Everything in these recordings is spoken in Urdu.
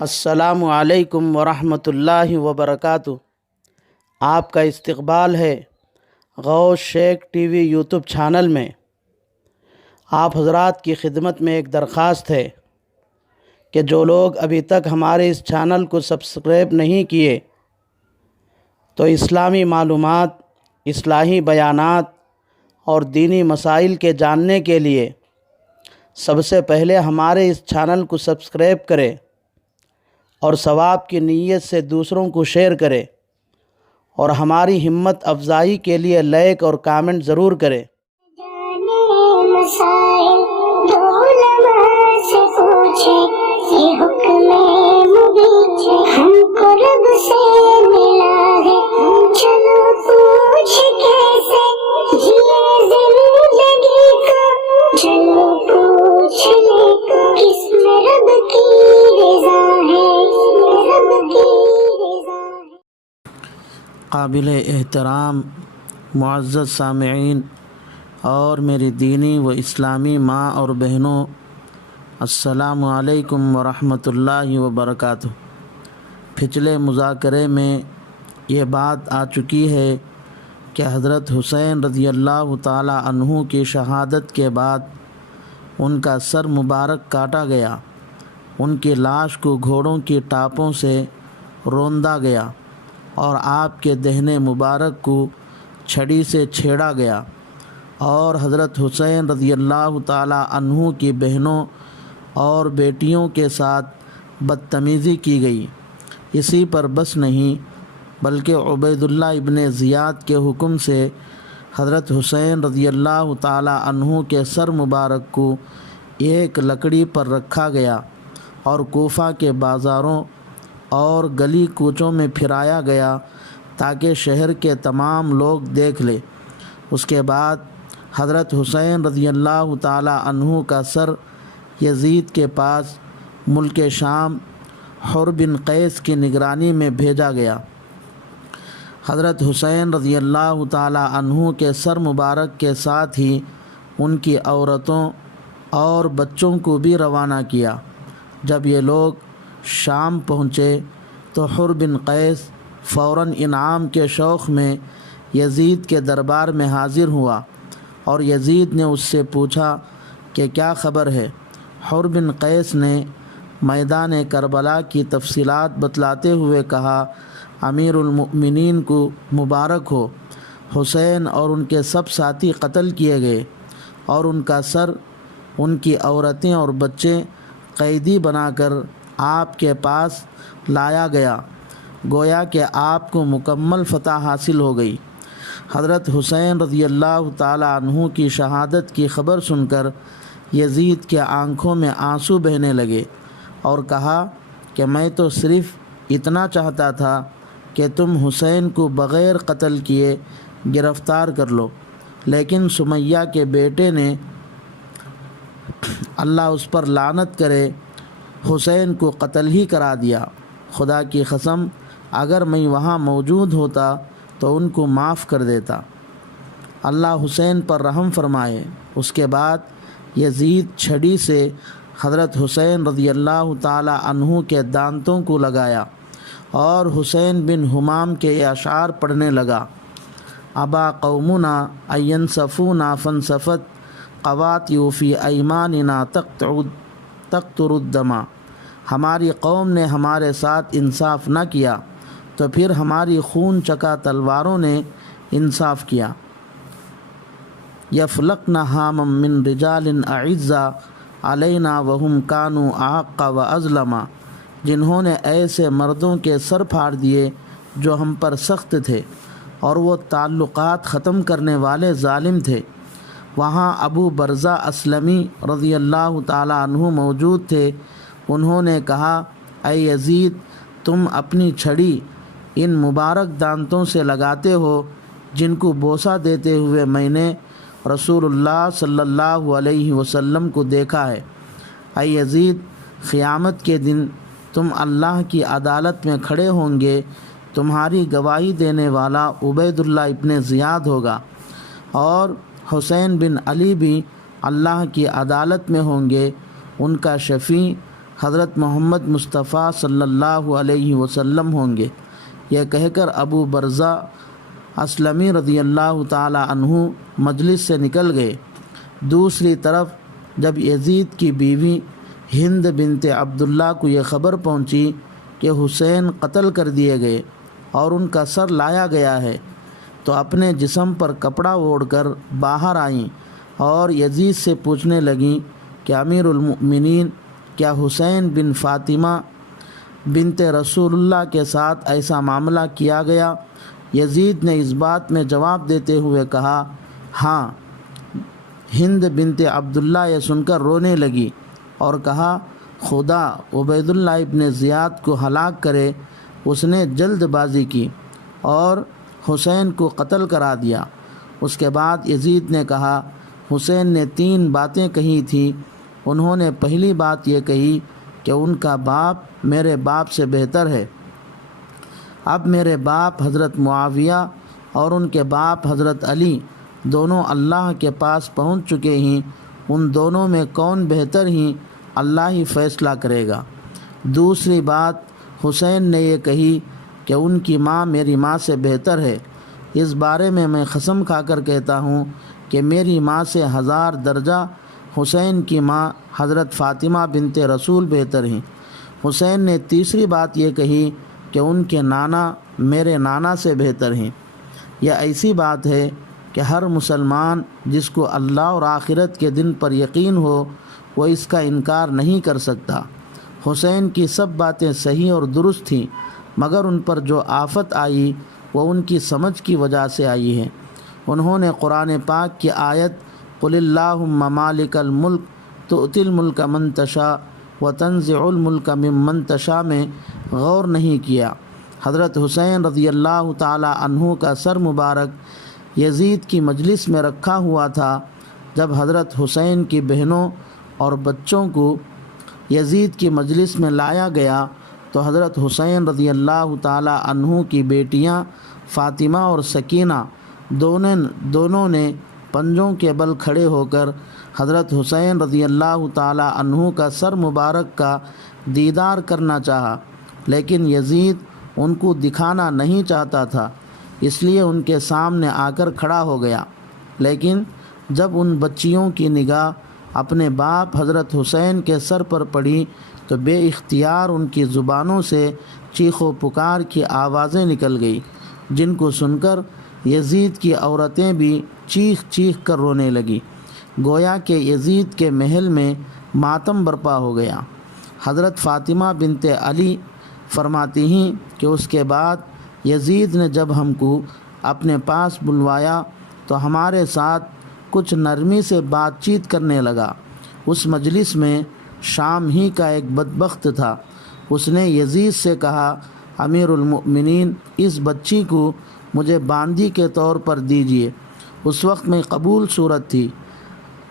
السلام علیکم ورحمۃ اللہ وبرکاتہ۔ آپ کا استقبال ہے غوث شیخ ٹی وی یوٹیوب چینل میں۔ آپ حضرات کی خدمت میں ایک درخواست ہے کہ جو لوگ ابھی تک ہمارے اس چینل کو سبسکرائب نہیں کیے تو اسلامی معلومات، اصلاحی بیانات اور دینی مسائل کے جاننے کے لیے سب سے پہلے ہمارے اس چینل کو سبسکرائب کریں اور ثواب کی نیت سے دوسروں کو شیئر کرے اور ہماری ہمت افزائی کے لیے لائک اور کامنٹ ضرور کرے۔ مسائل دو علماء سے پوچھے، یہ حکم مبین ہم کو رب سے ملا ہے، چلو پوچھ کیسے جیے زندگی کو، چلو پوچھ لے کس میں رب کی رضا ہے، رب کی رضا ہے۔ قابل احترام معزز سامعین اور میری دینی و اسلامی ماں اور بہنوں، السلام علیکم ورحمۃ اللہ وبرکاتہ۔ پچھلے مذاکرے میں یہ بات آ چکی ہے کہ حضرت حسین رضی اللہ تعالی عنہ کی شہادت کے بعد ان کا سر مبارک کاٹا گیا، ان کی لاش کو گھوڑوں کی ٹاپوں سے روندا گیا اور آپ کے دہنے مبارک کو چھڑی سے چھیڑا گیا اور حضرت حسین رضی اللہ تعالی عنہ کی بہنوں اور بیٹیوں کے ساتھ بدتمیزی کی گئی۔ اسی پر بس نہیں بلکہ عبید اللہ ابن زیاد کے حکم سے حضرت حسین رضی اللہ تعالی عنہ کے سر مبارک کو ایک لکڑی پر رکھا گیا اور کوفہ کے بازاروں اور گلی کوچوں میں پھرایا گیا تاکہ شہر کے تمام لوگ دیکھ لیں۔ اس کے بعد حضرت حسین رضی اللہ تعالی عنہ کا سر یزید کے پاس ملک شام حر بن قیس کی نگرانی میں بھیجا گیا۔ حضرت حسین رضی اللہ تعالی عنہ کے سر مبارک کے ساتھ ہی ان کی عورتوں اور بچوں کو بھی روانہ کیا۔ جب یہ لوگ شام پہنچے تو حر بن قیس فوراً انعام کے شوق میں یزید کے دربار میں حاضر ہوا اور یزید نے اس سے پوچھا کہ کیا خبر ہے۔ حر بن قیس نے میدان کربلا کی تفصیلات بتلاتے ہوئے کہا، امیر المؤمنین کو مبارک ہو، حسین اور ان کے سب ساتھی قتل کیے گئے اور ان کا سر، ان کی عورتیں اور بچے قیدی بنا کر آپ کے پاس لایا گیا، گویا کہ آپ کو مکمل فتح حاصل ہو گئی۔ حضرت حسین رضی اللہ تعالی عنہ کی شہادت کی خبر سن کر یزید کے آنکھوں میں آنسو بہنے لگے اور کہا کہ میں تو صرف اتنا چاہتا تھا کہ تم حسین کو بغیر قتل کیے گرفتار کر لو، لیکن سمیہ کے بیٹے نے، اللہ اس پر لعنت کرے، حسین کو قتل ہی کرا دیا۔ خدا کی قسم اگر میں وہاں موجود ہوتا تو ان کو معاف کر دیتا۔ اللہ حسین پر رحم فرمائے۔ اس کے بعد یزید چھڑی سے حضرت حسین رضی اللہ تعالی عنہ کے دانتوں کو لگایا اور حسین بن حمام کے اشعار پڑھنے لگا، ابا قومنا ان ينصفونا فانصفت قواطع فی ایماننا تقطر الدم۔ ہماری قوم نے ہمارے ساتھ انصاف نہ کیا تو پھر ہماری خون چکا تلواروں نے انصاف کیا۔ یفلقن حاما من رجال اعزا علینا وہم کانوا احق واظلما، جنہوں نے ایسے مردوں کے سر پھاڑ دیے جو ہم پر سخت تھے اور وہ تعلقات ختم کرنے والے ظالم تھے۔ وہاں ابو برزہ اسلمی رضی اللہ تعالی عنہ موجود تھے۔ انہوں نے کہا، اے یزید، تم اپنی چھڑی ان مبارک دانتوں سے لگاتے ہو جن کو بوسہ دیتے ہوئے میں نے رسول اللہ صلی اللہ علیہ وسلم کو دیکھا ہے۔ اے یزید، قیامت کے دن تم اللہ کی عدالت میں کھڑے ہوں گے، تمہاری گواہی دینے والا عبید اللہ ابن زیاد ہوگا اور حسین بن علی بھی اللہ کی عدالت میں ہوں گے، ان کا شفیع حضرت محمد مصطفیٰ صلی اللہ علیہ وسلم ہوں گے۔ یہ کہہ کر ابو برزہ اسلمی رضی اللہ تعالی عنہ مجلس سے نکل گئے۔ دوسری طرف جب یزید کی بیوی ہند بنت عبداللہ کو یہ خبر پہنچی کہ حسین قتل کر دیے گئے اور ان کا سر لایا گیا ہے، تو اپنے جسم پر کپڑا اوڑھ کر باہر آئیں اور یزید سے پوچھنے لگیں کہ امیر المؤمنین، کیا حسین بن فاطمہ بنت رسول اللہ کے ساتھ ایسا معاملہ کیا گیا؟ یزید نے اس بات میں جواب دیتے ہوئے کہا، ہاں۔ ہند بنت عبداللہ یہ سن کر رونے لگی اور کہا، خدا عبید اللہ ابن زیاد کو ہلاک کرے، اس نے جلد بازی کی اور حسین کو قتل کرا دیا۔ اس کے بعد یزید نے کہا، حسین نے 3 باتیں کہی تھیں۔ انہوں نے پہلی بات یہ کہی کہ ان کا باپ میرے باپ سے بہتر ہے۔ اب میرے باپ حضرت معاویہ اور ان کے باپ حضرت علی دونوں اللہ کے پاس پہنچ چکے ہیں، ان دونوں میں کون بہتر ہیں اللہ ہی فیصلہ کرے گا۔ دوسری بات حسین نے یہ کہی کہ ان کی ماں میری ماں سے بہتر ہے۔ اس بارے میں قسم کھا کر کہتا ہوں کہ میری ماں سے 1000 درجہ حسین کی ماں حضرت فاطمہ بنت رسول بہتر ہیں۔ حسین نے تیسری بات یہ کہی کہ ان کے نانا میرے نانا سے بہتر ہیں۔ یہ ایسی بات ہے کہ ہر مسلمان جس کو اللہ اور آخرت کے دن پر یقین ہو وہ اس کا انکار نہیں کر سکتا۔ حسین کی سب باتیں صحیح اور درست تھیں، مگر ان پر جو آفت آئی وہ ان کی سمجھ کی وجہ سے آئی ہے۔ انہوں نے قرآن پاک کی آیت قل اللہم مالک الملک تؤتی الملک من تشاء وتنزع الملک ممن تشاء میں غور نہیں کیا۔ حضرت حسین رضی اللہ تعالی عنہ کا سر مبارک یزید کی مجلس میں رکھا ہوا تھا۔ جب حضرت حسین کی بہنوں اور بچوں کو یزید کی مجلس میں لایا گیا تو حضرت حسین رضی اللہ تعالی عنہ کی بیٹیاں فاطمہ اور سکینہ دونوں نے پنجوں کے بل کھڑے ہو کر حضرت حسین رضی اللہ تعالی عنہ کا سر مبارک کا دیدار کرنا چاہا، لیکن یزید ان کو دکھانا نہیں چاہتا تھا، اس لیے ان کے سامنے آ کر کھڑا ہو گیا۔ لیکن جب ان بچیوں کی نگاہ اپنے باپ حضرت حسین کے سر پر پڑی تو بے اختیار ان کی زبانوں سے چیخ و پکار کی آوازیں نکل گئی، جن کو سن کر یزید کی عورتیں بھی چیخ چیخ کر رونے لگی، گویا کہ یزید کے محل میں ماتم برپا ہو گیا۔ حضرت فاطمہ بنت علی فرماتی ہیں کہ اس کے بعد یزید نے جب ہم کو اپنے پاس بلوایا تو ہمارے ساتھ کچھ نرمی سے بات چیت کرنے لگا۔ اس مجلس میں شام ہی کا ایک بدبخت تھا۔ اس نے یزید سے کہا، امیر المؤمنین، اس بچی کو مجھے باندی کے طور پر دیجیے۔ اس وقت میں قبول صورت تھی۔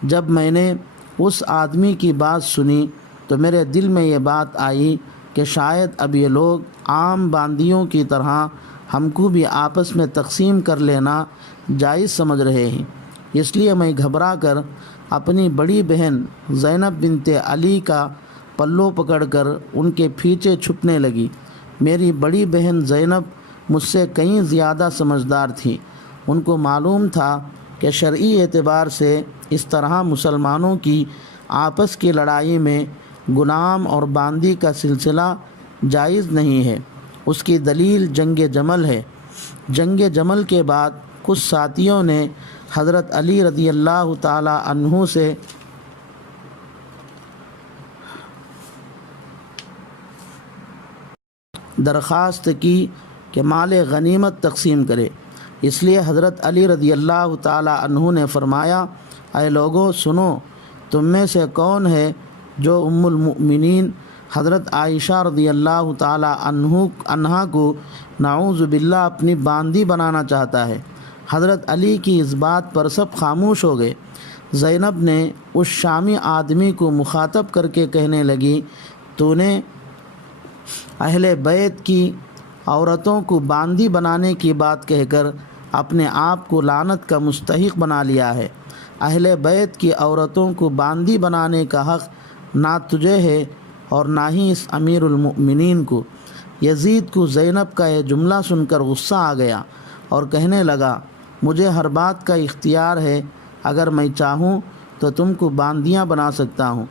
جب میں نے اس آدمی کی بات سنی تو میرے دل میں یہ بات آئی کہ شاید اب یہ لوگ عام باندیوں کی طرح ہم کو بھی آپس میں تقسیم کر لینا جائز سمجھ رہے ہیں۔ اس لیے میں گھبرا کر اپنی بڑی بہن زینب بنت علی کا پلو پکڑ کر ان کے پیچھے چھپنے لگی۔ میری بڑی بہن زینب مجھ سے کہیں زیادہ سمجھدار تھی۔ ان کو معلوم تھا کہ شرعی اعتبار سے اس طرح مسلمانوں کی آپس کی لڑائی میں غلام اور باندی کا سلسلہ جائز نہیں ہے۔ اس کی دلیل جنگ جمل ہے۔ جنگ جمل کے بعد کچھ ساتھیوں نے حضرت علی رضی اللہ تعالی عنہ سے درخواست کی کہ مال غنیمت تقسیم کرے۔ اس لیے حضرت علی رضی اللہ تعالی عنہ نے فرمایا، اے لوگو سنو، تم میں سے کون ہے جو ام المؤمنین حضرت عائشہ رضی اللہ تعالی عنہا کو نعوذ باللہ اپنی باندی بنانا چاہتا ہے؟ حضرت علی کی اس بات پر سب خاموش ہو گئے۔ زینب نے اس شامی آدمی کو مخاطب کر کے کہنے لگی، تو نے اہل بیت کی عورتوں کو باندی بنانے کی بات کہہ کر اپنے آپ کو لعنت کا مستحق بنا لیا ہے۔ اہل بیت کی عورتوں کو باندی بنانے کا حق نہ تجھے ہے اور نہ ہی اس امیر المؤمنین کو۔ یزید کو زینب کا یہ جملہ سن کر غصہ آ گیا اور کہنے لگا مجھے ہر بات کا اختیار ہے، اگر میں چاہوں تو تم کو باندیاں بنا سکتا ہوں۔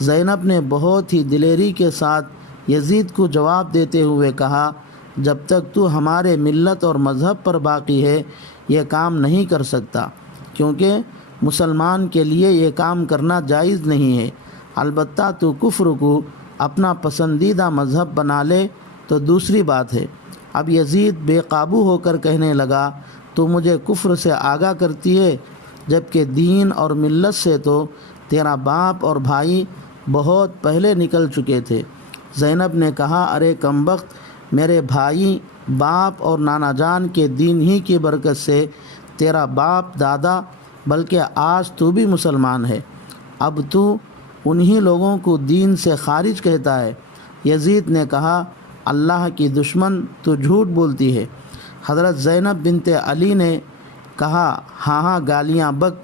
زینب نے بہت ہی دلیری کے ساتھ یزید کو جواب دیتے ہوئے کہا جب تک تو ہمارے ملت اور مذہب پر باقی ہے یہ کام نہیں کر سکتا، کیونکہ مسلمان کے لیے یہ کام کرنا جائز نہیں ہے۔ البتہ تو کفر کو اپنا پسندیدہ مذہب بنا لے تو دوسری بات ہے۔ اب یزید بے قابو ہو کر کہنے لگا تو مجھے کفر سے آگاہ کرتی ہے، جبکہ دین اور ملت سے تو تیرا باپ اور بھائی بہت پہلے نکل چکے تھے۔ زینب نے کہا ارے کمبخت، میرے بھائی، باپ اور نانا جان کے دین ہی کی برکت سے تیرا باپ، دادا، بلکہ آج تو بھی مسلمان ہے، اب تو انہی لوگوں کو دین سے خارج کہتا ہے۔ یزید نے کہا اللہ کی دشمن، تو جھوٹ بولتی ہے۔ حضرت زینب بنت علی نے کہا ہاں گالیاں بک،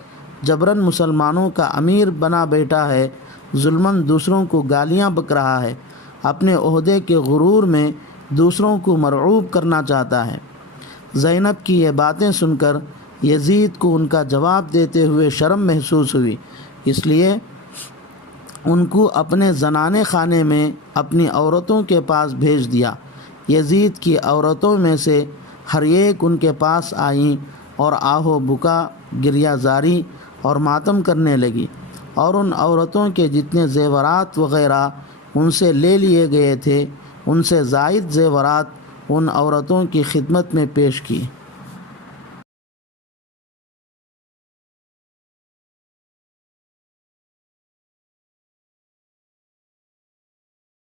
جبراً مسلمانوں کا امیر بنا بیٹا ہے، ظلماً دوسروں کو گالیاں بک رہا ہے، اپنے عہدے کے غرور میں دوسروں کو مرعوب کرنا چاہتا ہے۔ زینب کی یہ باتیں سن کر یزید کو ان کا جواب دیتے ہوئے شرم محسوس ہوئی، اس لیے ان کو اپنے زنانے خانے میں اپنی عورتوں کے پاس بھیج دیا۔ یزید کی عورتوں میں سے ہر ایک ان کے پاس آئیں اور آہ و بکا، گریہ زاری اور ماتم کرنے لگی، اور ان عورتوں کے جتنے زیورات وغیرہ ان سے لے لیے گئے تھے ان سے زائد زیورات ان عورتوں کی خدمت میں پیش کی۔